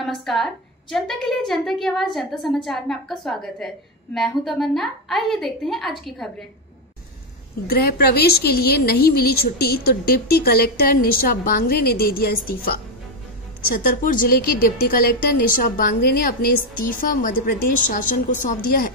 नमस्कार, जनता के लिए जनता की आवाज जनता समाचार में आपका स्वागत है। मैं हूं तमन्ना। आइए देखते हैं आज की खबरें। गृह प्रवेश के लिए नहीं मिली छुट्टी तो डिप्टी कलेक्टर निशा बांगरे ने दे दिया इस्तीफा। छतरपुर जिले की डिप्टी कलेक्टर निशा बांगरे ने अपने इस्तीफा मध्य प्रदेश शासन को सौंप दिया है।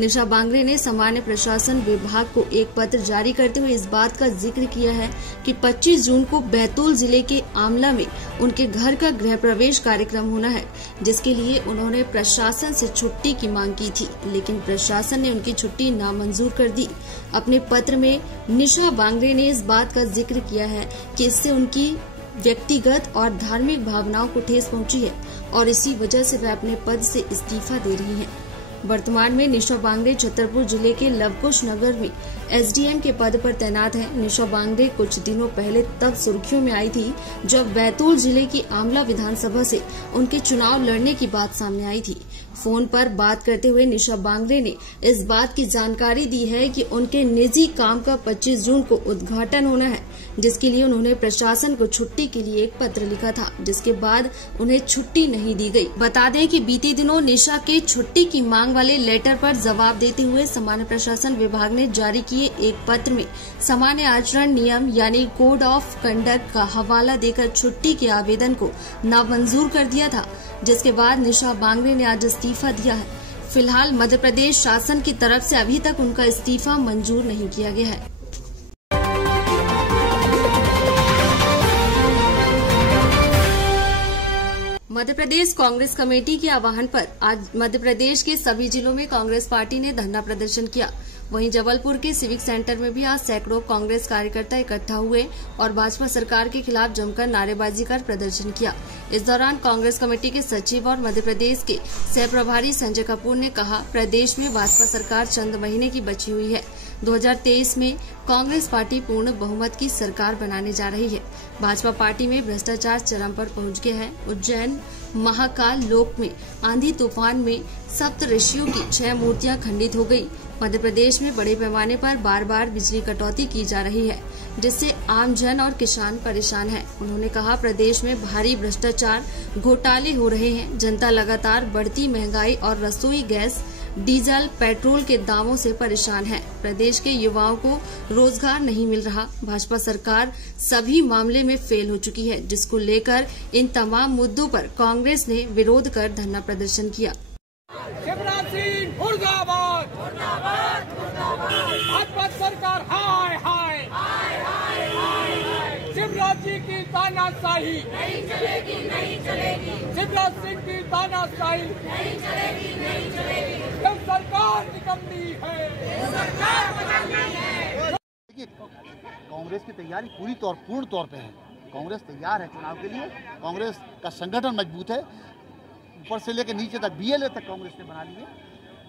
निशा बांगरे ने सामान्य प्रशासन विभाग को एक पत्र जारी करते हुए इस बात का जिक्र किया है कि 25 जून को बैतूल जिले के आमला में उनके घर का गृह प्रवेश कार्यक्रम होना है, जिसके लिए उन्होंने प्रशासन से छुट्टी की मांग की थी, लेकिन प्रशासन ने उनकी छुट्टी नामंजूर कर दी। अपने पत्र में निशा बांगरे ने इस बात का जिक्र किया है कि इससे उनकी व्यक्तिगत और धार्मिक भावनाओं को ठेस पहुंची है और इसी वजह से वे अपने पद से इस्तीफा दे रही हैं। वर्तमान में निशा बांगरे छतरपुर जिले के लवकुश नगर में एसडीएम के पद पर तैनात हैं। निशा बांगरे कुछ दिनों पहले तब सुर्खियों में आई थी जब बैतूल जिले की आमला विधानसभा से उनके चुनाव लड़ने की बात सामने आई थी। फोन पर बात करते हुए निशा बांगरे ने इस बात की जानकारी दी है कि उनके निजी काम का 25 जून को उद्घाटन होना है, जिसके लिए उन्होंने प्रशासन को छुट्टी के लिए एक पत्र लिखा था, जिसके बाद उन्हें छुट्टी नहीं दी गई। बता दें कि बीते दिनों निशा के छुट्टी की मांग वाले लेटर पर जवाब देते हुए सामान्य प्रशासन विभाग ने जारी किए एक पत्र में सामान्य आचरण नियम यानी कोड ऑफ कंडक्ट का हवाला देकर छुट्टी के आवेदन को नामंजूर कर दिया था, जिसके बाद निशा बांगरे ने आज इस्तीफा दिया है। फिलहाल मध्य प्रदेश शासन की तरफ से अभी तक उनका इस्तीफा मंजूर नहीं किया गया है। मध्य प्रदेश कांग्रेस कमेटी के आह्वान पर आज मध्य प्रदेश के सभी जिलों में कांग्रेस पार्टी ने धरना प्रदर्शन किया। वहीं जबलपुर के सिविक सेंटर में भी आज सैकड़ों कांग्रेस कार्यकर्ता इकट्ठा हुए और भाजपा सरकार के खिलाफ जमकर नारेबाजी कर प्रदर्शन किया। इस दौरान कांग्रेस कमेटी के सचिव और मध्य प्रदेश के सह प्रभारी संजय कपूर ने कहा, प्रदेश में भाजपा सरकार चंद महीने की बची हुई है। 2023 में कांग्रेस पार्टी पूर्ण बहुमत की सरकार बनाने जा रही है। भाजपा पार्टी में भ्रष्टाचार चरम पर पहुंच गया है। उज्जैन महाकाल लोक में आंधी तूफान में सप्त ऋषियों की 6 मूर्तियां खंडित हो गई। मध्य प्रदेश में बड़े पैमाने पर बार बार बिजली कटौती की जा रही है, जिससे आम जन और किसान परेशान हैं। उन्होंने कहा, प्रदेश में भारी भ्रष्टाचार घोटाले हो रहे हैं। जनता लगातार बढ़ती महंगाई और रसोई गैस, डीजल, पेट्रोल के दामों से परेशान है। प्रदेश के युवाओं को रोजगार नहीं मिल रहा। भाजपा सरकार सभी मामले में फेल हो चुकी है, जिसको लेकर इन तमाम मुद्दों पर कांग्रेस ने विरोध कर धरना प्रदर्शन किया। शिवराज सिंह मुर्दाबाद, भाजपा सरकार हाय हाय, शिवराज जी की तानाशाही नहीं चलेगी, नहीं चलेगी। शिवराज सिंह की तानाशाही नहीं चलेगी, नहीं चलेगी। ये सरकार निकम्मी है, सरकार बदलनी है। देखिए, कांग्रेस की तैयारी पूर्ण तौर पे है। कांग्रेस तैयार है चुनाव के लिए। कांग्रेस का संगठन मजबूत है, ऊपर से लेकर नीचे तक बीएलए तक कांग्रेस ने बना लिए।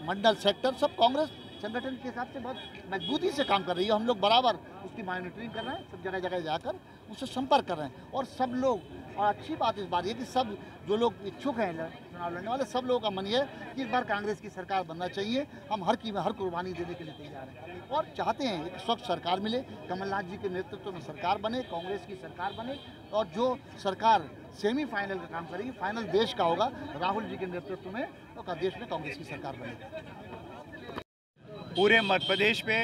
मंडल, सेक्टर सब कांग्रेस संगठन के हिसाब से बहुत मजबूती से काम कर रही है। हम लोग बराबर उसकी मॉनिटरिंग कर रहे हैं, सब जगह जगह जाकर उससे संपर्क कर रहे हैं। और सब लोग, और अच्छी बात इस बात ये कि सब जो लोग इच्छुक हैं चुनाव लड़ने वाले, सब लोगों का मन है कि इस बार कांग्रेस की सरकार बनना चाहिए। हम हर कुर्बानी देने के लिए तैयार हैं और चाहते हैं एक स्वच्छ सरकार मिले, कमलनाथ जी के नेतृत्व में सरकार बने, कांग्रेस की सरकार बने, और जो सरकार सेमीफाइनल का काम करेगी, फाइनल देश का होगा राहुल जी के नेतृत्व में, तो देश में कांग्रेस की सरकार बनेगी। पूरे मध्य प्रदेश पे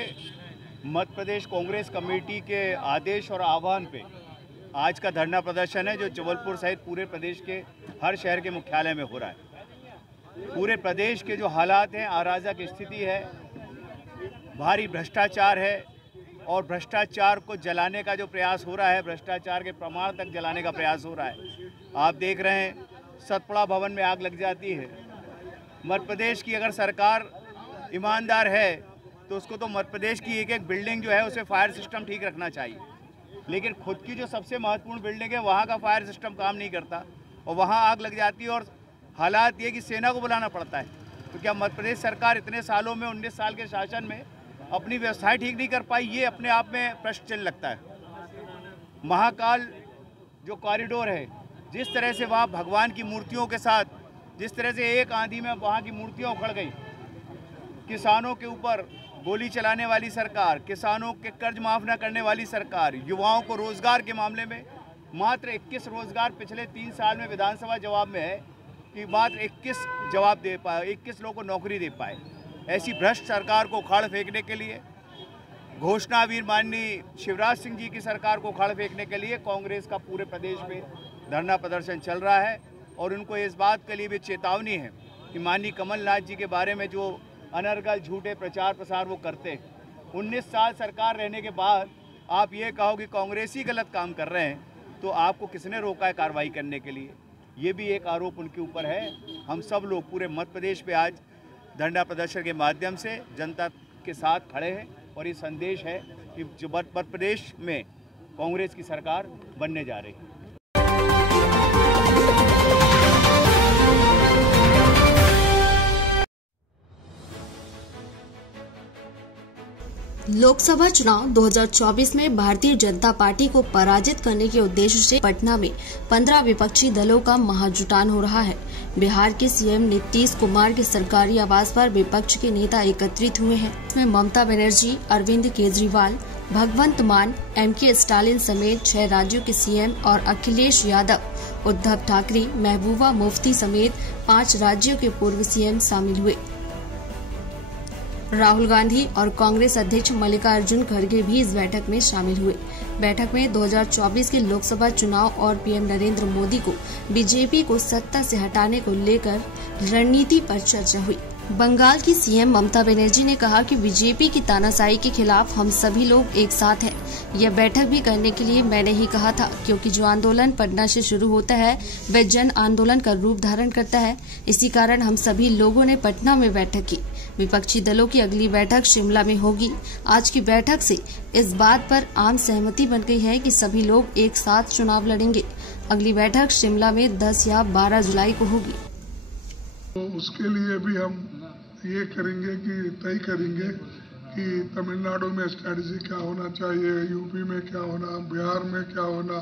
मध्य प्रदेश कांग्रेस कमेटी के आदेश और आह्वान पे आज का धरना प्रदर्शन है, जो जबलपुर सहित पूरे प्रदेश के हर शहर के मुख्यालय में हो रहा है। पूरे प्रदेश के जो हालात हैं, अराजक स्थिति है, भारी भ्रष्टाचार है और भ्रष्टाचार को जलाने का जो प्रयास हो रहा है, भ्रष्टाचार के प्रमाण तक जलाने का प्रयास हो रहा है। आप देख रहे हैं, सतपुड़ा भवन में आग लग जाती है। मध्य प्रदेश की अगर सरकार ईमानदार है तो उसको तो मध्य प्रदेश की एक एक बिल्डिंग जो है उसे फायर सिस्टम ठीक रखना चाहिए, लेकिन खुद की जो सबसे महत्वपूर्ण बिल्डिंग है वहाँ का फायर सिस्टम काम नहीं करता और वहाँ आग लग जाती है और हालात ये कि सेना को बुलाना पड़ता है। तो क्या मध्य प्रदेश सरकार इतने सालों में, 19 साल के शासन में अपनी व्यवस्थाएं ठीक नहीं कर पाई? ये अपने आप में प्रश्न चिन्ह लगता है। महाकाल जो कॉरिडोर है, जिस तरह से वहाँ भगवान की मूर्तियों के साथ, जिस तरह से एक आंधी में वहाँ की मूर्तियाँ उखड़ गई, किसानों के ऊपर गोली चलाने वाली सरकार, किसानों के कर्ज माफ़ न करने वाली सरकार, युवाओं को रोजगार के मामले में मात्र 21 रोजगार पिछले 3 साल में विधानसभा जवाब में है। कि मात्र 21 जवाब दे पाए, 21 लोगों को नौकरी दे पाए। ऐसी भ्रष्ट सरकार को उखाड़ फेंकने के लिए, घोषणावीर माननीय शिवराज सिंह जी की सरकार को उखाड़ फेंकने के लिए कांग्रेस का पूरे प्रदेश में धरना प्रदर्शन चल रहा है। और उनको इस बात के लिए भी चेतावनी है कि माननीय कमलनाथ जी के बारे में जो अनर्गल झूठे प्रचार प्रसार वो करते हैं, 19 साल सरकार रहने के बाद आप ये कहो कि कांग्रेस ही गलत काम कर रहे हैं, तो आपको किसने रोका है कार्रवाई करने के लिए? ये भी एक आरोप उनके ऊपर है। हम सब लोग पूरे मध्य प्रदेश में आज धरना प्रदर्शन के माध्यम से जनता के साथ खड़े हैं और ये संदेश है कि जो मध्य प्रदेश में कांग्रेस की सरकार बनने जा रही है। लोकसभा चुनाव 2024 में भारतीय जनता पार्टी को पराजित करने के उद्देश्य से पटना में 15 विपक्षी दलों का महाजुटान हो रहा है। बिहार के सीएम नीतीश कुमार के सरकारी आवास पर विपक्ष के नेता एकत्रित हुए हैं। इसमें ममता बनर्जी, अरविंद केजरीवाल, भगवंत मान, एमके स्टालिन समेत 6 राज्यों के सीएम और अखिलेश यादव, उद्धव ठाकरे, महबूबा मुफ्ती समेत 5 राज्यों के पूर्व सीएम शामिल हुए। राहुल गांधी और कांग्रेस अध्यक्ष मल्लिकार्जुन खड़गे भी इस बैठक में शामिल हुए। बैठक में 2024 के लोकसभा चुनाव और पीएम नरेंद्र मोदी को बीजेपी को सत्ता से हटाने को लेकर रणनीति पर चर्चा हुई। बंगाल की सीएम ममता बनर्जी ने कहा कि बीजेपी की तानाशाही के खिलाफ हम सभी लोग एक साथ हैं। यह बैठक भी करने के लिए मैंने ही कहा था, क्योंकि जो आंदोलन पटना से शुरू होता है वह जन आंदोलन का रूप धारण करता है। इसी कारण हम सभी लोगों ने पटना में बैठक की। विपक्षी दलों की अगली बैठक शिमला में होगी। आज की बैठक से इस बात पर आम सहमति बन गई है कि सभी लोग एक साथ चुनाव लड़ेंगे। अगली बैठक शिमला में 10 या 12 जुलाई को होगी। तो उसके लिए भी हम ये करेंगे कि तय करेंगे कि तमिलनाडु में स्ट्रेटजी क्या होना चाहिए, यूपी में क्या होना, बिहार में क्या होना,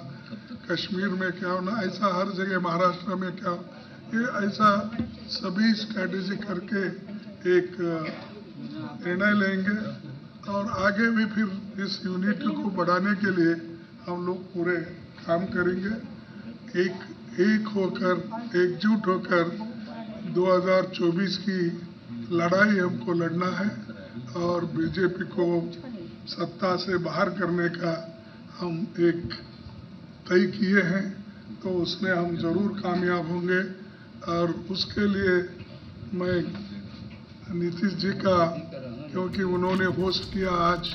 कश्मीर में क्या होना, ऐसा हर जगह, महाराष्ट्र में क्या, ये ऐसा सभी स्ट्रेटजी करके एक निर्णय लेंगे। और आगे भी फिर इस यूनिटी को बढ़ाने के लिए हम लोग पूरे काम करेंगे। एक होकर, एकजुट होकर 2024 की लड़ाई हमको लड़ना है और बीजेपी को सत्ता से बाहर करने का हम एक तय किए हैं। तो उसमें हम जरूर कामयाब होंगे और उसके लिए मैं नीतीश जी का, क्योंकि उन्होंने होस्ट किया, आज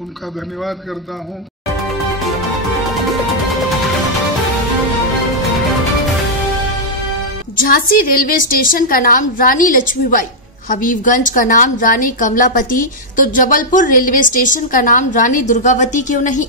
उनका धन्यवाद करता हूं। झांसी रेलवे स्टेशन का नाम रानी लक्ष्मीबाई, हबीबगंज का नाम रानी कमलापति, तो जबलपुर रेलवे स्टेशन का नाम रानी दुर्गावती क्यों नहीं?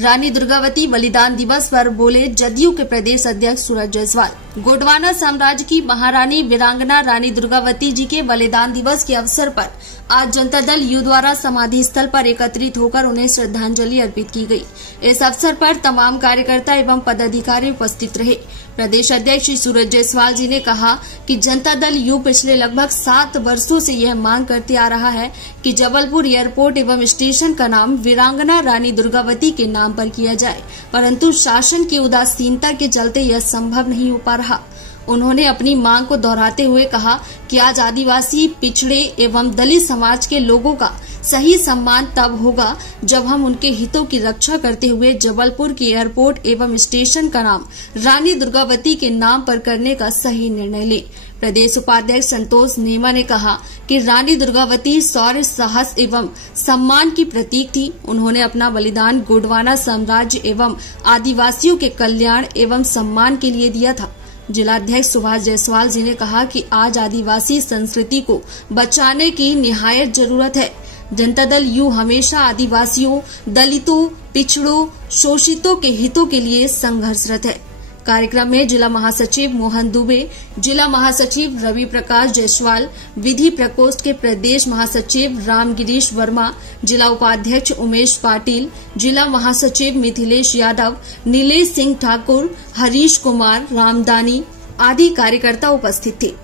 रानी दुर्गावती बलिदान दिवस पर बोले जदयू के प्रदेश अध्यक्ष सूरज जायसवाल। गोंडवाना साम्राज्य की महारानी वीरांगना रानी दुर्गावती जी के बलिदान दिवस के अवसर पर आज जनता दल यू द्वारा समाधि स्थल पर एकत्रित होकर उन्हें श्रद्धांजलि अर्पित की गई। इस अवसर पर तमाम कार्यकर्ता एवं पदाधिकारी उपस्थित रहे। प्रदेश अध्यक्ष श्री सूरज जायसवाल जी ने कहा कि जनता दल यू पिछले लगभग 7 वर्षों से यह मांग करते आ रहा है कि जबलपुर एयरपोर्ट एवं स्टेशन का नाम वीरांगना रानी दुर्गावती के नाम पर किया जाए, परंतु शासन की उदासीनता के चलते यह संभव नहीं हो पा रहा। उन्होंने अपनी मांग को दोहराते हुए कहा कि आज आदिवासी, पिछड़े एवं दलित समाज के लोगों का सही सम्मान तब होगा जब हम उनके हितों की रक्षा करते हुए जबलपुर के एयरपोर्ट एवं स्टेशन का नाम रानी दुर्गावती के नाम पर करने का सही निर्णय लें। प्रदेश उपाध्यक्ष संतोष नेमा ने कहा कि रानी दुर्गावती शौर्य, साहस एवं सम्मान की प्रतीक थी। उन्होंने अपना बलिदान गोंडवाना साम्राज्य एवं आदिवासियों के कल्याण एवं सम्मान के लिए दिया था। जिलाध्यक्ष सुभाष जायसवाल जी ने कहा कि आज आदिवासी संस्कृति को बचाने की निहायत जरूरत है। जनता दल यू हमेशा आदिवासियों, दलितों, पिछड़ों, शोषितों के हितों के लिए संघर्षरत है। कार्यक्रम में जिला महासचिव मोहन दुबे, जिला महासचिव रवि प्रकाश जायसवाल, विधि प्रकोष्ठ के प्रदेश महासचिव रामगिरीश वर्मा, जिला उपाध्यक्ष उमेश पाटिल, जिला महासचिव मिथिलेश यादव, नीलेश सिंह ठाकुर, हरीश कुमार, रामदानी आदि कार्यकर्ता उपस्थित थे।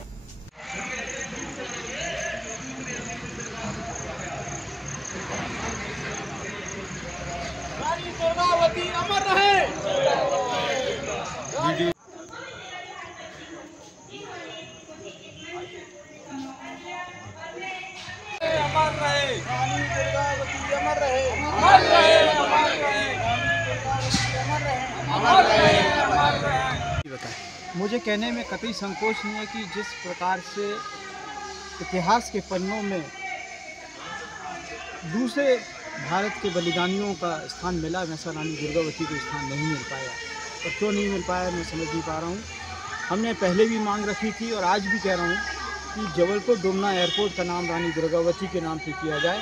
अमर रहे। मुझे कहने में कतई संकोच नहीं है कि जिस प्रकार से इतिहास के पन्नों में दूसरे भारत के बलिदानियों का स्थान मिला, वैसा रानी दुर्गावती को स्थान नहीं मिल पाया। और क्यों नहीं मिल पाया मैं समझ नहीं पा रहा हूँ। हमने पहले भी मांग रखी थी और आज भी कह रहा हूँ कि जबलपुर डुमना एयरपोर्ट का नाम रानी दुर्गावती के नाम पे किया जाए।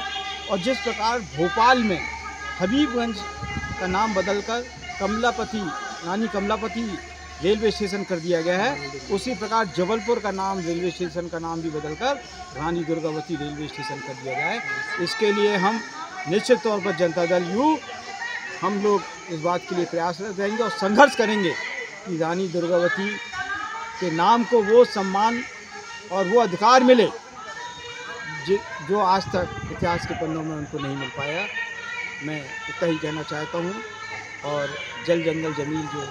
और जिस प्रकार भोपाल में हबीबगंज का नाम बदलकर कमलापति, रानी कमलापति रेलवे स्टेशन कर दिया गया है, उसी प्रकार जबलपुर का नाम रेलवे स्टेशन का नाम भी बदलकर रानी दुर्गावती रेलवे स्टेशन कर दिया जाए। इसके लिए हम निश्चित तौर पर जनता दल यू हम लोग इस बात के लिए प्रयासरत रहेंगे और संघर्ष करेंगे कि रानी दुर्गावती के नाम को वो सम्मान और वो अधिकार मिले जो आज तक इतिहास के पन्नों में उनको नहीं मिल पाया। मैं इतना ही कहना चाहता हूँ। और जल जंगल जमीन जो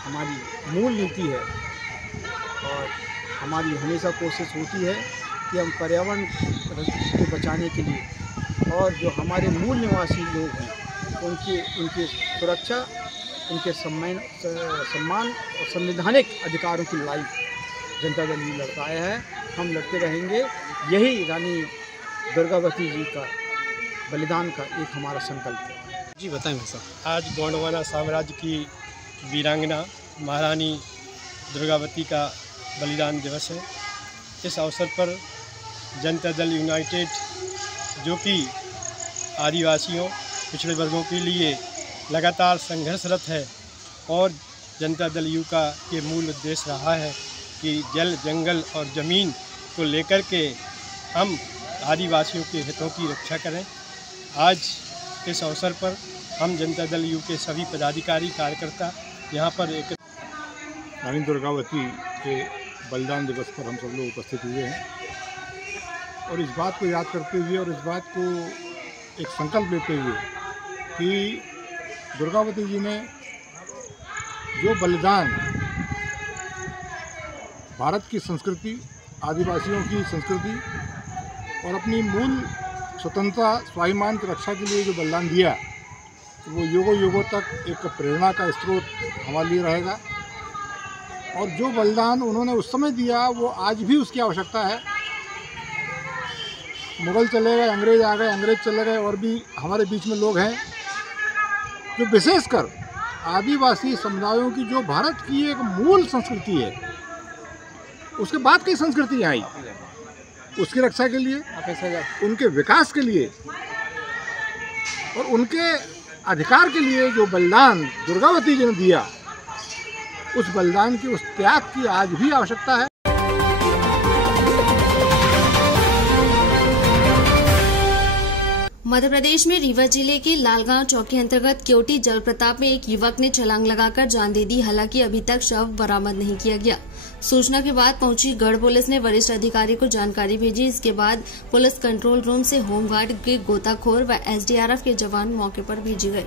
हमारी मूल नीति है और हमारी हमेशा कोशिश होती है कि हम पर्यावरण को बचाने के लिए और जो हमारे मूल निवासी लोग हैं उनकी सुरक्षा, उनके सम्मान और संवैधानिक अधिकारों की लड़ाई जनता दल यू लड़ता आया है। हम लड़ते रहेंगे। यही रानी दुर्गावती जी का बलिदान का एक हमारा संकल्प है। जी बताएं भाई साहब। आज गोंडवाना साम्राज्य की वीरांगना महारानी दुर्गावती का बलिदान दिवस है। इस अवसर पर जनता दल यूनाइटेड, जो कि आदिवासियों, पिछड़े वर्गों के लिए लगातार संघर्षरत है, और जनता दल यू का ये मूल उद्देश्य रहा है कि जल, जंगल और ज़मीन को लेकर के हम आदिवासियों के हितों की रक्षा करें। आज इस अवसर पर हम जनता दल यू के सभी पदाधिकारी, कार्यकर्ता यहाँ पर एक रानी दुर्गावती के बलिदान दिवस पर हम सब लोग उपस्थित हुए हैं और इस बात को याद करते हुए और इस बात को एक संकल्प लेते हुए कि दुर्गावती जी ने जो बलिदान भारत की संस्कृति, आदिवासियों की संस्कृति और अपनी मूल स्वतंत्रता, स्वाभिमान की रक्षा के लिए जो बलिदान दिया, वो युगों युगों तक एक प्रेरणा का स्रोत हमारे लिए रहेगा। और जो बलिदान उन्होंने उस समय दिया वो आज भी उसकी आवश्यकता है। मुग़ल चले गए, अंग्रेज आ गए, अंग्रेज चले गए, और भी हमारे बीच में लोग हैं जो विशेषकर आदिवासी समुदायों की जो भारत की एक मूल संस्कृति है, उसके बाद कई संस्कृतियाँ आई, उसकी रक्षा के लिए, उनके विकास के लिए और उनके अधिकार के लिए जो बलिदान दुर्गावती जी ने दिया, उस बलिदान की, उस त्याग की आज भी आवश्यकता है। मध्य प्रदेश में रीवा जिले के लालगांव चौकी अंतर्गत क्योटी जलप्रताप में एक युवक ने छलांग लगाकर जान दे दी। हालांकि अभी तक शव बरामद नहीं किया गया। सूचना के बाद पहुंची गढ़ पुलिस ने वरिष्ठ अधिकारी को जानकारी भेजी। इसके बाद पुलिस कंट्रोल रूम से होमगार्ड के गोताखोर व एसडीआरएफ के जवान मौके पर भेजे गए,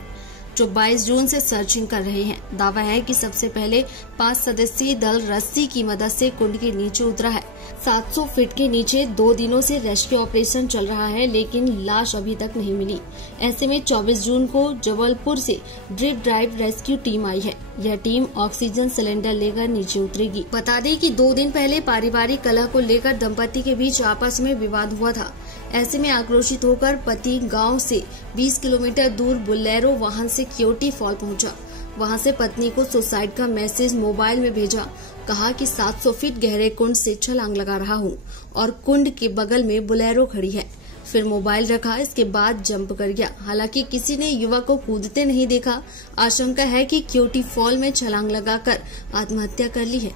जो 22 जून से सर्चिंग कर रहे हैं। दावा है कि सबसे पहले 5 सदस्यीय दल रस्सी की मदद से कुंड के नीचे उतरा है। 700 फीट के नीचे 2 दिनों से रेस्क्यू ऑपरेशन चल रहा है, लेकिन लाश अभी तक नहीं मिली। ऐसे में 24 जून को जबलपुर से ड्रिप ड्राइव रेस्क्यू टीम आई है। यह टीम ऑक्सीजन सिलेंडर लेकर नीचे उतरेगी। बता दें कि 2 दिन पहले पारिवारिक कलह को लेकर दंपति के बीच आपस में विवाद हुआ था। ऐसे में आक्रोशित होकर पति गांव से 20 किलोमीटर दूर बोलेरो वाहन से क्योटी फॉल पहुंचा। वहां से पत्नी को सुसाइड का मैसेज मोबाइल में भेजा। कहा कि 700 फीट गहरे कुंड से छलांग लगा रहा हूं और कुंड के बगल में बोलेरो खड़ी है। फिर मोबाइल रखा, इसके बाद जंप कर गया। हालांकि किसी ने युवक को कूदते नहीं देखा। आशंका है कि क्योटी फॉल में छलांग लगाकर आत्महत्या कर ली है।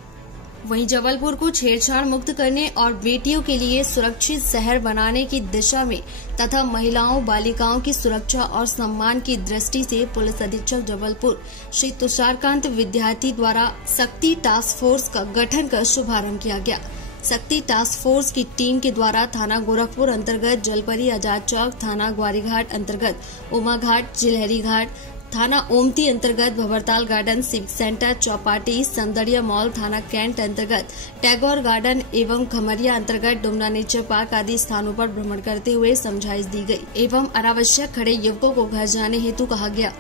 वहीं जबलपुर को छेड़छाड़ मुक्त करने और बेटियों के लिए सुरक्षित शहर बनाने की दिशा में तथा महिलाओं बालिकाओं की सुरक्षा और सम्मान की दृष्टि से पुलिस अधीक्षक जबलपुर श्री तुषारकांत विद्यार्थी द्वारा शक्ति टास्क फोर्स का गठन कर शुभारंभ किया गया। शक्ति टास्क फोर्स की टीम के द्वारा थाना गोरखपुर अंतर्गत जलपरी, आजाद चौक, थाना ग्वारीघाट अंतर्गत उमा घाट, जिलहरी घाट, थाना ओमती अंतर्गत Bhanwartal garden, civic centre Chowpatty, Samdariya mall, थाना कैंट अंतर्गत टैगोर गार्डन एवं खमरिया अंतर्गत डुमना नेचर पार्क आदि स्थानों पर भ्रमण करते हुए समझाइश दी गई एवं अनावश्यक खड़े युवकों को घर जाने हेतु कहा गया।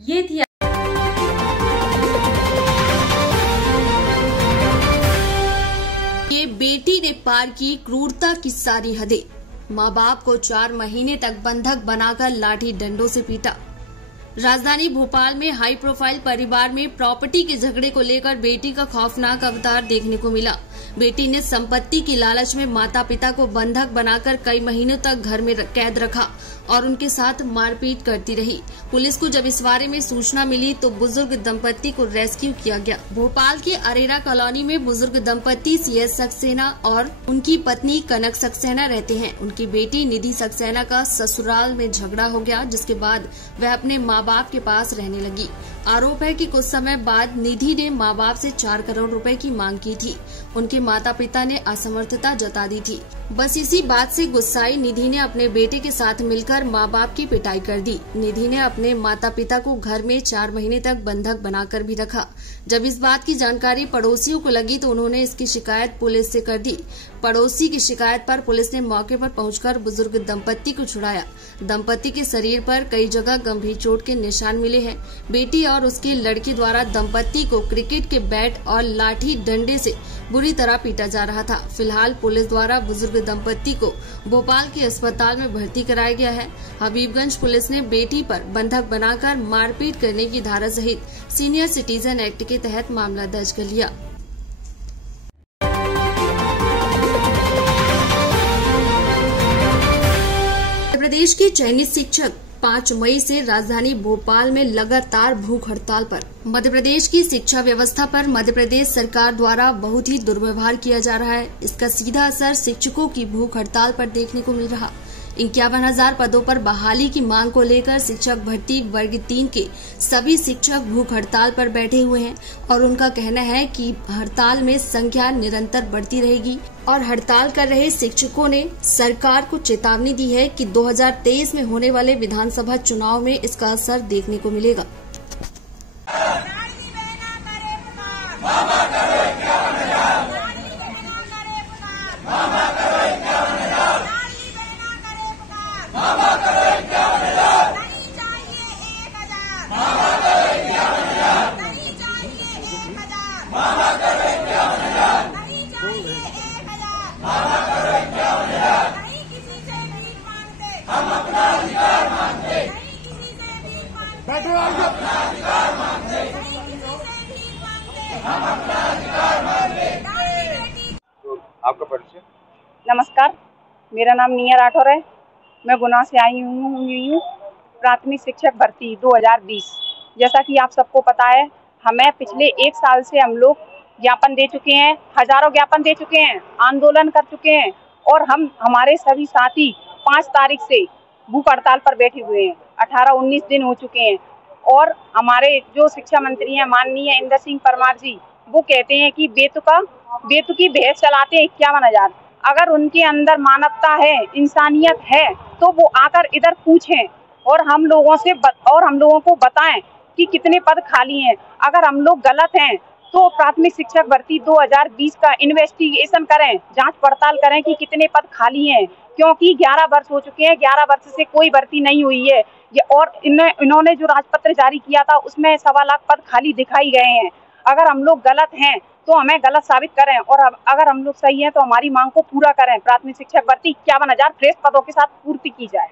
ये थी बेटी ने पार की क्रूरता की सारी हदें। माँ बाप को 4 महीने तक बंधक बनाकर लाठी डंडों से पीटा। राजधानी भोपाल में हाई प्रोफाइल परिवार में प्रॉपर्टी के झगड़े को लेकर बेटी का खौफनाक अवतार देखने को मिला। बेटी ने संपत्ति की लालच में माता पिता को बंधक बनाकर कई महीनों तक घर में कैद रखा और उनके साथ मारपीट करती रही। पुलिस को जब इस बारे में सूचना मिली तो बुजुर्ग दंपत्ति को रेस्क्यू किया गया। भोपाल के अरेरा कॉलोनी में बुजुर्ग दंपत्ति CS सक्सेना और उनकी पत्नी कनक सक्सेना रहते हैं। उनकी बेटी निधि सक्सेना का ससुराल में झगड़ा हो गया, जिसके बाद वह अपने माँ बाप के पास रहने लगी। आरोप है कि कुछ समय बाद निधि ने माँ बाप से 4 करोड़ रुपए की मांग की थी। उनके माता पिता ने असमर्थता जता दी थी। बस इसी बात से गुस्साई निधि ने अपने बेटे के साथ मिलकर माँ बाप की पिटाई कर दी। निधि ने अपने माता पिता को घर में 4 महीने तक बंधक बनाकर भी रखा। जब इस बात की जानकारी पड़ोसियों को लगी तो उन्होंने इसकी शिकायत पुलिस से कर दी। पड़ोसी की शिकायत पर पुलिस ने मौके पर पहुंचकर बुजुर्ग दंपत्ति को छुड़ाया। दंपत्ति के शरीर पर कई जगह गंभीर चोट के निशान मिले हैं। बेटी और उसकी लड़की द्वारा दंपत्ति को क्रिकेट के बैट और लाठी डंडे से बुरी तरह पीटा जा रहा था। फिलहाल पुलिस द्वारा बुजुर्ग दंपत्ति को भोपाल के अस्पताल में भर्ती कराया गया है। हबीबगंज पुलिस ने बेटी पर बंधक बनाकर मारपीट करने की धारा सहित सीनियर सिटीजन एक्ट के तहत मामला दर्ज कर लिया। प्रदेश के चयनित शिक्षक 5 मई से राजधानी भोपाल में लगातार भूख हड़ताल पर। मध्य प्रदेश की शिक्षा व्यवस्था पर मध्य प्रदेश सरकार द्वारा बहुत ही दुर्व्यवहार किया जा रहा है। इसका सीधा असर शिक्षकों की भूख हड़ताल पर देखने को मिल रहा। 51,000 पदों पर बहाली की मांग को लेकर शिक्षक भर्ती वर्ग 3 के सभी शिक्षक भूख हड़ताल पर बैठे हुए हैं और उनका कहना है कि हड़ताल में संख्या निरंतर बढ़ती रहेगी और हड़ताल कर रहे शिक्षकों ने सरकार को चेतावनी दी है कि 2023 में होने वाले विधानसभा चुनाव में इसका असर देखने को मिलेगा। आपका परिचय? नमस्कार, मेरा नाम निया राठौर है। मैं गुना से आई हूँ प्राथमिक शिक्षक भर्ती 2020। जैसा कि आप सबको पता है, हमें पिछले 1 साल से हम लोग ज्ञापन दे चुके हैं, हजारों ज्ञापन दे चुके हैं, आंदोलन कर चुके हैं और हमारे सभी साथी 5 तारीख से भूख हड़ताल पर बैठे हुए हैं। 18-19 दिन हो चुके हैं और हमारे जो शिक्षा मंत्री हैं माननीय इंदर सिंह परमार जी, वो कहते हैं कि बेतुकी बहस चलाते हैं 51,000। अगर उनके अंदर मानवता है, इंसानियत है, तो वो आकर इधर पूछें और हम लोगों को बताएं कि कितने पद खाली हैं। अगर हम लोग गलत हैं तो प्राथमिक शिक्षक भर्ती 2020 का इन्वेस्टिगेशन करें, जांच पड़ताल करें कि कितने पद खाली हैं, क्योंकि 11 वर्ष हो चुके हैं, 11 वर्ष से कोई भर्ती नहीं हुई है। और इन्होंने जो राजपत्र जारी किया था उसमें 1.25 लाख पद खाली दिखाई गए हैं। अगर हम लोग गलत हैं तो हमें गलत साबित करें और अगर हम लोग सही हैं तो हमारी मांग को पूरा करें। प्राथमिक शिक्षक भर्ती 51,000 फ्रेश पदों के साथ पूर्ति की जाए।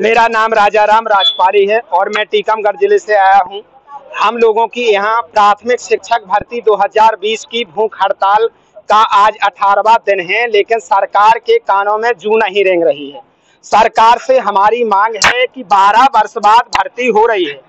मेरा नाम राजाराम राजपाली है और मैं टीकमगढ़ जिले से आया हूं। हम लोगों की यहाँ प्राथमिक शिक्षक भर्ती 2020 की भूख हड़ताल का आज 18वां दिन है, लेकिन सरकार के कानों में जू नहीं रेंग रही है। सरकार से हमारी मांग है कि 12 वर्ष बाद भर्ती हो रही है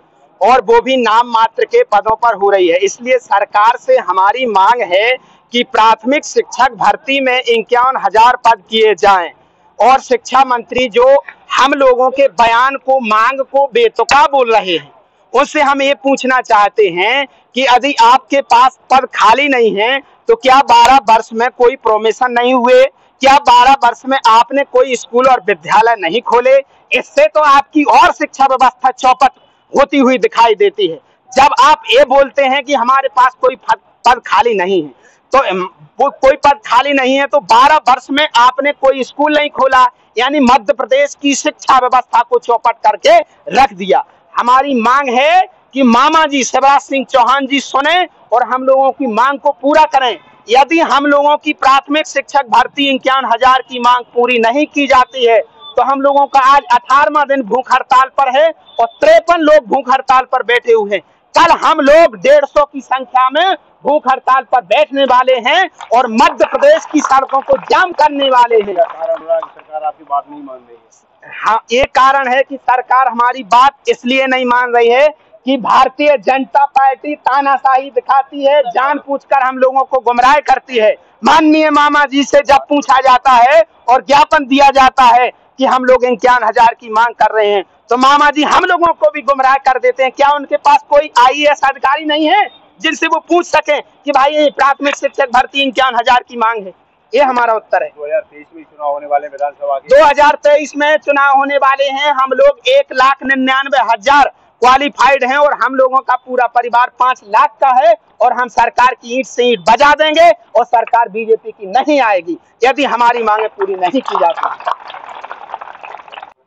और वो भी नाम मात्र के पदों पर हो रही है। इसलिए सरकार से हमारी मांग है कि प्राथमिक शिक्षक भर्ती में 51,000 पद किए जाएं और शिक्षा मंत्री जो हम लोगों के बयान को, मांग को बेतुका बोल रहे हैं, उससे हम ये पूछना चाहते हैं कि यदि आपके पास पद खाली नहीं है तो क्या 12 वर्ष में कोई प्रमोशन नहीं हुए? क्या 12 वर्ष में आपने कोई स्कूल और विद्यालय नहीं खोले? इससे तो आपकी और शिक्षा व्यवस्था चौपट होती हुई दिखाई देती है। जब आप ये बोलते हैं कि हमारे पास कोई पद खाली नहीं है, तो कोई पद खाली नहीं है तो 12 वर्ष में आपने कोई स्कूल नहीं खोला, यानी मध्य प्रदेश की शिक्षा व्यवस्था को चौपट करके रख दिया। हमारी मांग है कि मामा जी शिवराज सिंह चौहान जी सुने और हम लोगों की मांग को पूरा करें। यदि हम लोगों की प्राथमिक शिक्षक भर्ती 51,000 की मांग पूरी नहीं की जाती है तो हम लोगों का आज 18वां दिन भूख हड़ताल पर है और 53 लोग भूख हड़ताल पर बैठे हुए हैं। कल हम लोग 150 की संख्या में भूख हड़ताल पर बैठने वाले हैं और मध्य प्रदेश की सड़कों को जाम करने वाले हैं। सरकार आपकी बात नहीं मान रही है। हाँ, ये कारण है कि सरकार हमारी बात इसलिए नहीं मान रही है कि भारतीय जनता पार्टी तानाशाही दिखाती है, जानबूझकर हम लोगों को गुमराह करती है। माननीय मामा जी से जब पूछा जाता है और ज्ञापन दिया जाता है कि हम लोग 51,000 की मांग कर रहे हैं तो मामा जी हम लोगों को भी गुमराह कर देते हैं। क्या उनके पास कोई IAS अधिकारी नहीं है जिनसे वो पूछ सके कि भाई ये प्राथमिक शिक्षक भर्ती 51,000 की मांग है? ये हमारा उत्तर है। 2023 में चुनाव होने वाले विधानसभा के 2023 में चुनाव होने वाले हैं। हम लोग 1,99,000 क्वालिफाइड हैं और हम लोगों का पूरा परिवार 5 लाख का है और हम सरकार की ईंट से ईंट बजा देंगे और सरकार बीजेपी की नहीं आएगी यदि हमारी मांगे पूरी नहीं की जाती।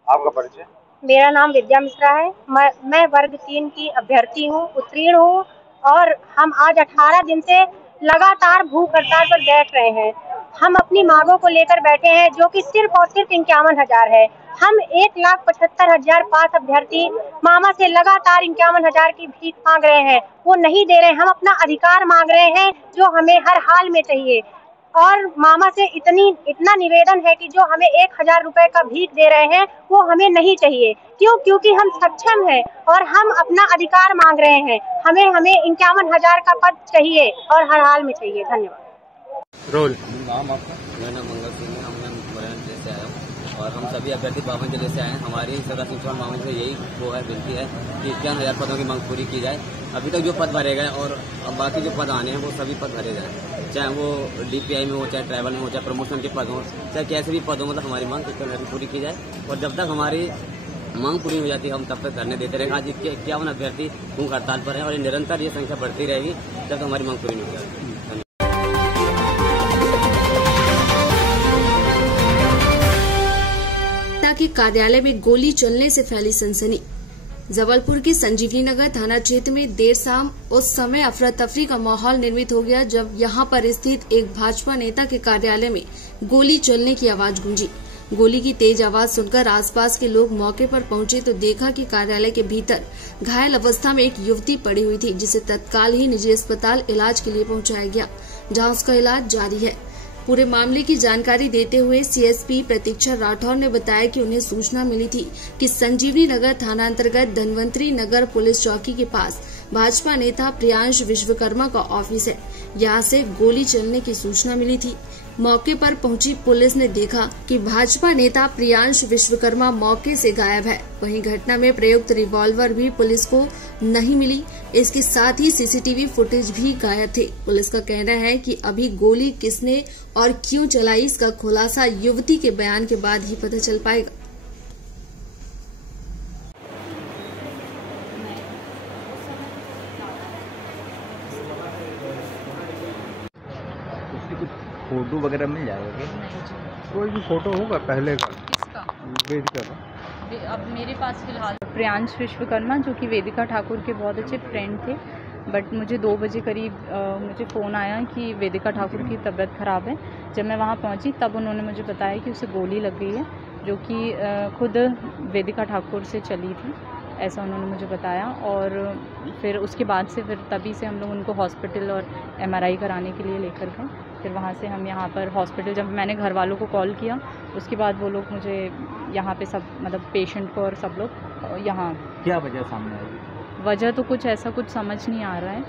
आपका परिचय? मेरा नाम विद्या मिश्रा है। मैं वर्ग 3 की अभ्यर्थी हूँ, उत्तीर्ण हूँ और हम आज 18 दिन से लगातार भूख हड़ताल पर बैठ रहे हैं। हम अपनी मांगों को लेकर बैठे हैं जो कि सिर्फ और सिर्फ 51,000 है। हम 1,75,000 पास अभ्यर्थी मामा से लगातार 51,000 की भीख मांग रहे हैं, वो नहीं दे रहे। हम अपना अधिकार मांग रहे हैं जो हमें हर हाल में चाहिए और मामा से इतना निवेदन है कि जो हमें 1,000 रुपए का भीख दे रहे हैं वो हमें नहीं चाहिए। क्यों? क्योंकि हम सक्षम हैं और हम अपना अधिकार मांग रहे हैं। हमें 51,000 का पद चाहिए और हर हाल में चाहिए। धन्यवाद। रोल नाम आपका? मेरा नाम मंगल सिंह है। हम मुरैना जिले से आए हैं और हम सभी अभ्यर्थी बावन जिले से आए हैं। हमारी शिवराज सिंह चौहान मामा से यही विनती है कि 51,000 पदों की मांग पूरी की जाए। अभी तक जो पद भरे गए और बाकी जो पद आने हैं वो सभी पद भरे जाए, चाहे वो DPI में हो, चाहे ट्रैवल में हो, चाहे प्रमोशन के पद हो, चाहे कैसे भी पद हो, मतलब हमारी मांग 51,000 पूरी की जाए। और जब तक हमारी मांग पूरी हो जाती है हम तब तक धरने देते रहेंगे। आज इसके 51 अभ्यर्थी भूख हड़ताल पर है और निरंतर ये संख्या बढ़ती रहेगी जब तक हमारी मांग पूरी नहीं हो जाती। के कार्यालय में गोली चलने से फैली सनसनी। जबलपुर के संजीवनी नगर थाना क्षेत्र में देर शाम उस समय अफरा तफरी का माहौल निर्मित हो गया जब यहां पर स्थित एक भाजपा नेता के कार्यालय में गोली चलने की आवाज गूंजी। गोली की तेज आवाज सुनकर आसपास के लोग मौके पर पहुंचे तो देखा कि कार्यालय के भीतर घायल अवस्था में एक युवती पड़ी हुई थी, जिसे तत्काल ही निजी अस्पताल इलाज के लिए पहुंचाया गया, जहां उसका इलाज जारी है। पूरे मामले की जानकारी देते हुए CSP प्रतीक्षा राठौर ने बताया कि उन्हें सूचना मिली थी कि संजीवनी नगर थाना अंतर्गत धनवंतरी नगर पुलिस चौकी के पास भाजपा नेता प्रियांश विश्वकर्मा का ऑफिस है। यहां से गोली चलने की सूचना मिली थी। मौके पर पहुंची पुलिस ने देखा कि भाजपा नेता प्रियांश विश्वकर्मा मौके से गायब है। वहीं घटना में प्रयुक्त रिवॉल्वर भी पुलिस को नहीं मिली। इसके साथ ही CCTV फुटेज भी गायब थे। पुलिस का कहना है कि अभी गोली किसने और क्यों चलाई इसका खुलासा युवती के बयान के बाद ही पता चल पाएगा। फोटो वगैरह मिल जाएगा क्या? कोई भी फोटो होगा पहले का? किसका? वेदिका का। अब मेरे पास फिलहाल प्रियांश विश्वकर्मा जो कि वेदिका ठाकुर के बहुत अच्छे फ्रेंड थे, बट मुझे 2 बजे करीब मुझे फ़ोन आया कि वेदिका ठाकुर की तबीयत ख़राब है। जब मैं वहाँ पहुँची तब उन्होंने मुझे बताया कि उसे गोली लग गई है, जो कि खुद वेदिका ठाकुर से चली थी, ऐसा उन्होंने मुझे बताया। और फिर उसके बाद से फिर तभी से हम लोग उनको हॉस्पिटल और MRI कराने के लिए लेकर गए। फिर वहाँ से हम यहाँ पर हॉस्पिटल, जब मैंने घर वालों को कॉल किया उसके बाद वो लोग मुझे यहाँ पे सब मतलब पेशेंट को और सब लोग यहाँ। क्या वजह सामने आई? वजह तो कुछ ऐसा कुछ समझ नहीं आ रहा है,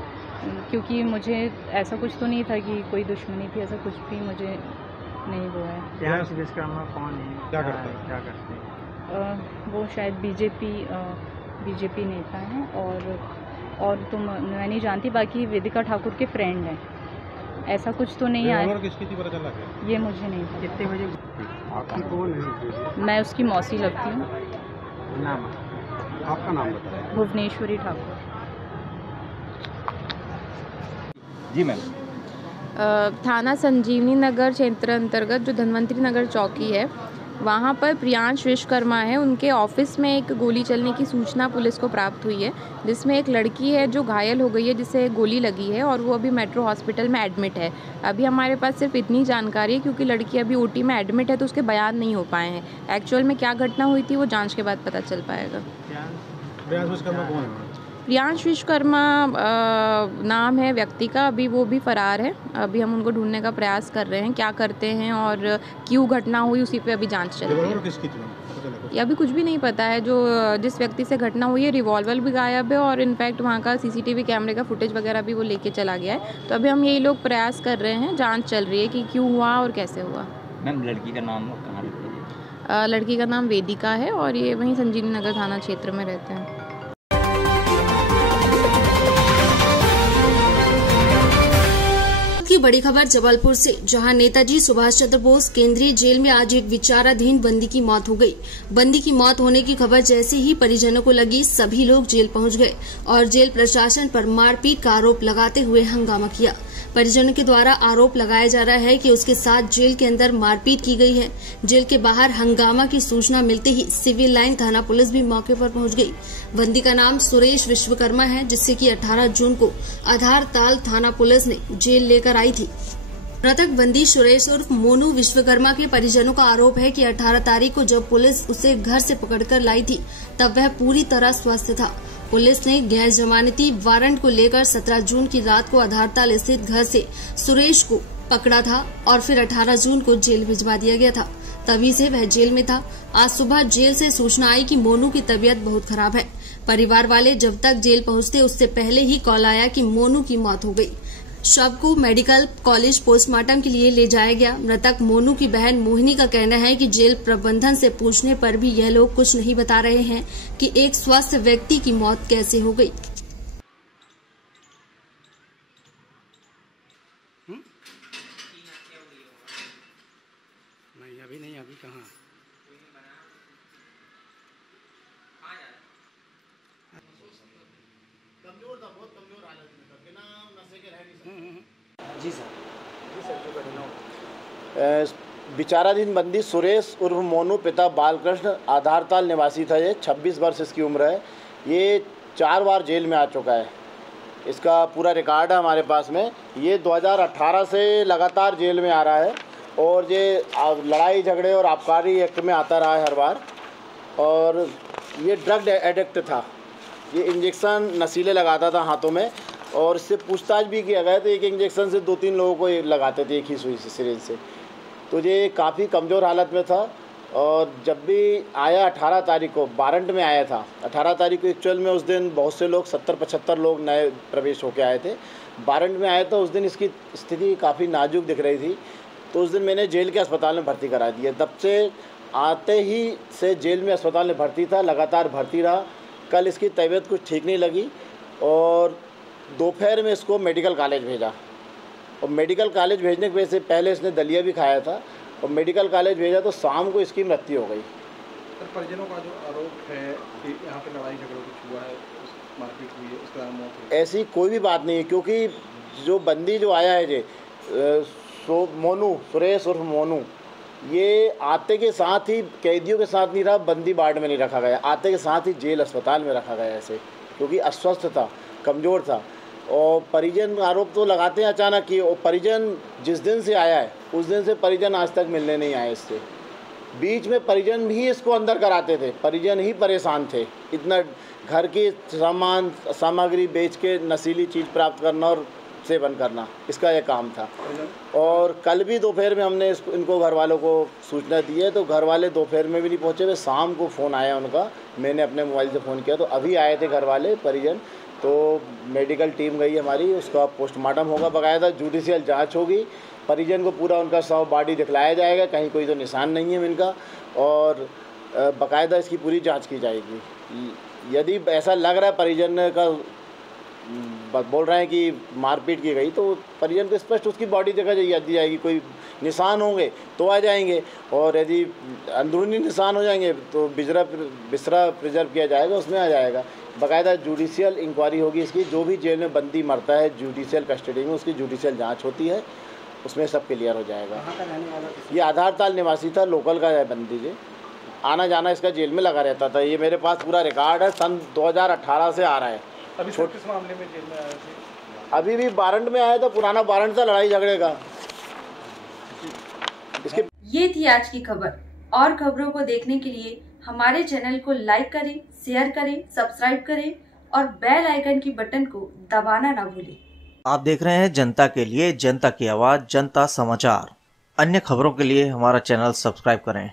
क्योंकि मुझे ऐसा कुछ तो नहीं था कि कोई दुश्मनी थी, ऐसा कुछ भी मुझे नहीं हुआ है। प्रियांश विश्वकर्मा कौन है, क्या करते हैं? वो शायद बीजेपी नेता हैं और तो मैं नहीं जानती, बाकी वेदिका ठाकुर के फ्रेंड हैं। ऐसा कुछ तो नहीं आया। किसकी थी पता चला क्या? ये मुझे नहीं पता। कितने बजे? आपकी कौन है? मैं उसकी मौसी लगती हूँ। नाम? आपका नाम बताएं। भुवनेश्वरी ठाकुर। जी मैम। थाना संजीवनी नगर क्षेत्र अंतर्गत जो धन्वंतरी नगर चौकी है, वहाँ पर प्रियांश विश्वकर्मा है, उनके ऑफिस में एक गोली चलने की सूचना पुलिस को प्राप्त हुई है, जिसमें एक लड़की है जो घायल हो गई है, जिसे गोली लगी है और वो अभी मेट्रो हॉस्पिटल में एडमिट है। अभी हमारे पास सिर्फ इतनी जानकारी है क्योंकि लड़की अभी ओटी में एडमिट है, तो उसके बयान नहीं हो पाए हैं। एक्चुअल में क्या घटना हुई थी वो जाँच के बाद पता चल पाएगा। प्रियांश विश्वकर्मा कौन है? प्रियांश विश्वकर्मा नाम है व्यक्ति का, अभी वो भी फरार है। अभी हम उनको ढूंढने का प्रयास कर रहे हैं, क्या करते हैं और क्यों घटना हुई उसी पे अभी जांच चल रही है। किसकी थी? ये अभी कुछ भी नहीं पता है। जो जिस व्यक्ति से घटना हुई है रिवॉल्वर भी गायब है और इनफैक्ट वहाँ का सीसीटीवी कैमरे का फुटेज वगैरह भी वो लेके चला गया है। तो अभी हम यही लोग प्रयास कर रहे हैं, जाँच चल रही है कि क्यों हुआ और कैसे हुआ। मैम लड़की का नाम कहाँ रहती है? लड़की का नाम वेदिका है और ये वहीं संजीवनी नगर थाना क्षेत्र में रहते हैं। की बड़ी खबर जबलपुर से, जहां नेताजी सुभाष चंद्र बोस केंद्रीय जेल में आज एक विचाराधीन बंदी की मौत हो गई। बंदी की मौत होने की खबर जैसे ही परिजनों को लगी, सभी लोग जेल पहुंच गए और जेल प्रशासन पर मारपीट का आरोप लगाते हुए हंगामा किया। परिजनों के द्वारा आरोप लगाया जा रहा है कि उसके साथ जेल के अंदर मारपीट की गई है। जेल के बाहर हंगामा की सूचना मिलते ही सिविल लाइन थाना पुलिस भी मौके पर पहुंच गई। बंदी का नाम सुरेश विश्वकर्मा है, जिससे कि 18 जून को आधारताल थाना पुलिस ने जेल लेकर आई थी। मृतक बंदी सुरेश उर्फ मोनू विश्वकर्मा के परिजनों का आरोप है कि 18 तारीख को जब पुलिस उसे घर से पकड़कर लाई थी तब वह पूरी तरह स्वस्थ था। पुलिस ने गैर जमानती वारंट को लेकर 17 जून की रात को आधारताल स्थित घर से सुरेश को पकड़ा था और फिर 18 जून को जेल भिजवा दिया गया था। तभी से वह जेल में था। आज सुबह जेल से सूचना आई कि मोनू की तबीयत बहुत खराब है। परिवार वाले जब तक जेल पहुंचते उससे पहले ही कॉल आया कि मोनू की मौत हो गई। शव को मेडिकल कॉलेज पोस्टमार्टम के लिए ले जाया गया। मृतक मोनू की बहन मोहिनी का कहना है कि जेल प्रबंधन से पूछने पर भी यह लोग कुछ नहीं बता रहे हैं कि एक स्वस्थ व्यक्ति की मौत कैसे हो गई। नहीं अभी कहाँ? कमजोर था, बहुत कमजोर हालत में था, बिना नशे के रह नहीं सकता। जी सर। विचाराधीन बंदी सुरेश उर्फ मोनू पिता बालकृष्ण आधारताल निवासी था। ये 26 वर्ष इसकी उम्र है। ये 4 बार जेल में आ चुका है। इसका पूरा रिकॉर्ड है हमारे पास में। ये 2018 से लगातार जेल में आ रहा है और ये लड़ाई झगड़े और आबकारी एक्ट में आता रहा है हर बार। और ये ड्रग एडिक्ट था। ये इंजेक्शन नशीले लगाता था हाथों में और इससे पूछताछ भी किया गया तो एक इंजेक्शन से 2-3 लोगों को लगाते थे एक ही सुई से, सिरिंज से। तो ये काफ़ी कमज़ोर हालत में था और जब भी आया 18 तारीख को वारंट में आया था। 18 तारीख को एक्चुअल में उस दिन बहुत से लोग 70-75 लोग नए प्रवेश होकर आए थे। वारंट में आया तो उस दिन इसकी स्थिति काफ़ी नाजुक दिख रही थी। तो उस दिन मैंने जेल के अस्पताल में भर्ती करा दिया। तब से आते ही से जेल में अस्पताल में भर्ती था, लगातार भर्ती रहा। कल इसकी तबीयत कुछ ठीक नहीं लगी और दोपहर में इसको मेडिकल कॉलेज भेजा और मेडिकल कॉलेज भेजने के वजह से पहले इसने दलिया भी खाया था और मेडिकल कॉलेज भेजा तो शाम को इसकी मृत्यु हो गई। सर, परिजनों का जो आरोप है कि यहाँ पे लड़ाई झगड़ों कुछ हुआ है, मारपीट हुई है, उसके बाद मौत हुई, ऐसी कोई भी बात नहीं है क्योंकि जो बंदी जो आया है जे मोनू सुरेश उर्फ मोनू, ये आते के साथ ही कैदियों के साथ नहीं रहा, बंदी वार्ड में नहीं रखा गया, आते के साथ ही जेल अस्पताल में रखा गया ऐसे, क्योंकि अस्वस्थ था, कमज़ोर था। और परिजन आरोप तो लगाते हैं अचानक कि और परिजन जिस दिन से आया है उस दिन से परिजन आज तक मिलने नहीं आए इससे। बीच में परिजन भी इसको अंदर कराते थे, परिजन ही परेशान थे। इतना घर की सामग्री बेच के नशीली चीज़ प्राप्त करना और सेवन करना, इसका यह काम था। और कल भी दोपहर में हमने इनको घर वालों को सूचना दी है तो घर वाले दोपहर में भी नहीं पहुँचे। वे शाम को फ़ोन आया उनका, मैंने अपने मोबाइल से फ़ोन किया तो अभी आए थे घर वाले परिजन। तो मेडिकल टीम गई हमारी, उसका पोस्टमार्टम होगा, बाकायदा जुडिशियल जांच होगी, परिजन को पूरा उनका शव बॉडी दिखलाया जाएगा, कहीं कोई तो निशान नहीं है इनका, और बाकायदा इसकी पूरी जांच की जाएगी। यदि ऐसा लग रहा है परिजन का बोल रहे हैं कि मारपीट की गई, तो परिजन को स्पष्ट उसकी बॉडी देखा दी जाएगी, कोई निशान होंगे तो आ जाएंगे, और यदि अंदरूनी निशान हो जाएंगे तो बिस्तरा प्रिजर्व किया जाएगा, उसमें आ जाएगा। बाकायदा जुडिशियल इंक्वायरी होगी इसकी। जो भी जेल में बंदी मरता है जुडिशियल कस्टडी में, उसकी जुडिशियल जांच होती है, उसमें सब क्लियर हो जाएगा। ये आधारताल निवासी था, लोकल का है बंदी जी, आना जाना इसका जेल में लगा रहता था। ये मेरे पास पूरा रिकॉर्ड है, सन 2018 से आ रहा है। अभी किस मामले में जेल में आए थे? अभी भी वारंट में आया था, पुराना वारंट था लड़ाई झगड़े का। ये थी आज की खबर। और खबरों को देखने के लिए हमारे चैनल को लाइक करें, शेयर करें, सब्सक्राइब करें और बेल आइकन की बटन को दबाना ना भूलें। आप देख रहे हैं जनता के लिए, जनता की आवाज, जनता समाचार। अन्य खबरों के लिए हमारा चैनल सब्सक्राइब करें।